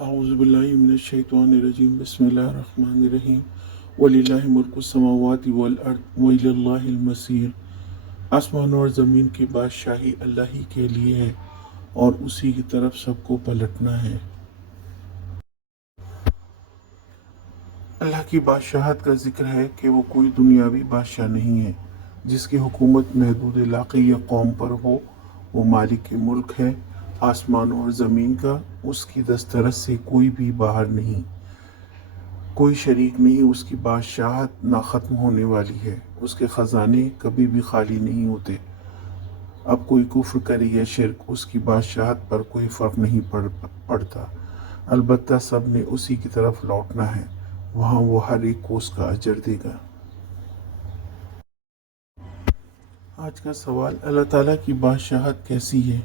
اعوذ باللہ من الشیطان الرجیم بسم اللہ الرحمن الرحیم وَلِلَّهِ مُلْكُ السَّمَاوَاتِ وَالْأَرْضِ وَإِلَى اللَّهِ الْمَصِيرُ۔ آسمان اور زمین کی بادشاہی اللہ ہی کے لیے ہے اور اسی کی طرف سب کو پلٹنا ہے۔ اللہ کی بادشاہت کا ذکر ہے کہ وہ کوئی دنیاوی بادشاہ نہیں ہے جس کی حکومت محدود علاقے یا قوم پر ہو۔ وہ مالک ملک ہے، آسمان اور زمین کا، اس کی دسترس سے کوئی بھی باہر نہیں، کوئی شریک نہیں۔ اس کی بادشاہت نہ ختم ہونے والی ہے، اس کے خزانے کبھی بھی خالی نہیں ہوتے۔ اب کوئی کفر کرے یا شرک، اس کی بادشاہت پر کوئی فرق نہیں پڑتا۔ البتہ سب نے اسی کی طرف لوٹنا ہے، وہاں وہ ہر ایک کو اس کا اجر دے گا۔ آج کا سوال، اللہ تعالیٰ کی بادشاہت کیسی ہے؟